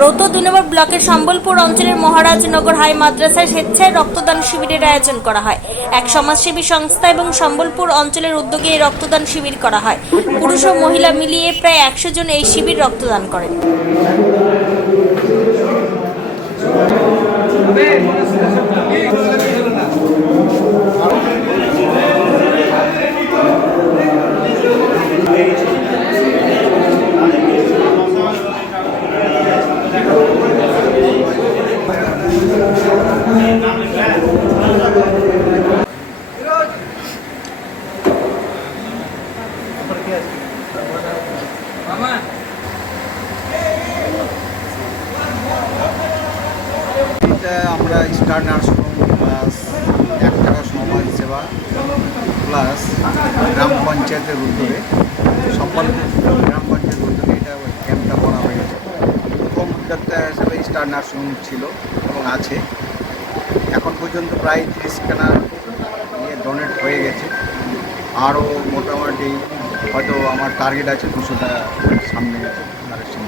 রৌত দুই নম্বর ব্লকের সম্বলপুর অঞ্চলের মহারাজনগর হাই মাদ্রাসায় স্বেচ্ছায় রক্তদান শিবিরের আয়োজন করা হয়। এক সমাজসেবী সংস্থা এবং সম্বলপুর অঞ্চলের উদ্যোগে এই রক্তদান শিবির করা হয়। পুরুষ ও মহিলা মিলিয়ে প্রায় একশো জন এই শিবির রক্তদান করেন। আমরা স্টার নার্সিং প্লাস এক সমাজ সেবা প্লাস গ্রাম পঞ্চায়েতের উদ্যোগে সম্বলপুর গ্রাম পঞ্চায়েতের উদ্যোগে এটা ওই ক্যাম্পটা করা হয়েছে প্রথম উদ্যোক্তা হিসেবে স্টার নার্সিং ছিল এবং আছে। এখন পর্যন্ত প্রায় তিরিশখানা নিয়ে ডোনেট হয়ে গেছে। আরও মোটামুটি হয়তো আমার টার্গেট আছে দুশোটা সামনে আছে। কালেকশন